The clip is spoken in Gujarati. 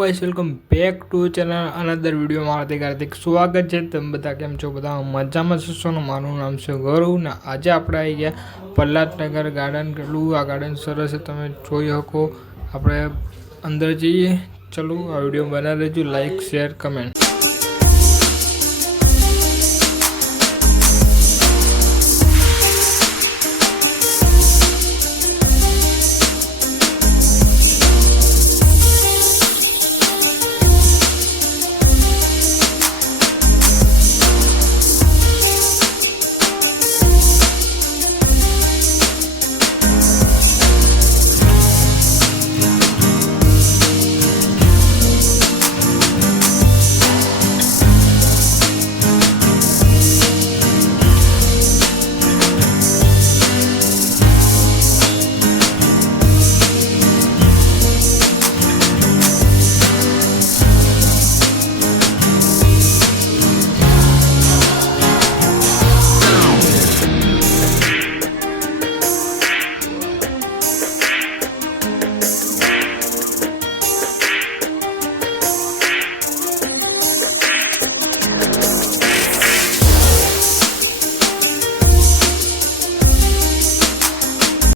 Guys welcome back to channel another video માં હાર્દિક સ્વાગત છે। તમે બધા કેમ છો? બધા મજામાં છો ને? મારું નામ છે ગૌરવ ને આજે આપણે આવી ગયા પ્રહલાદનગર ગાર્ડન। કેટલું આ ગાર્ડન સરસ છે તમે જોઈ શકો। આપણે અંદર જઈએ, ચલો આ વિડીયો બનાવી લેજો, લાઈક શેર કમેન્ટ।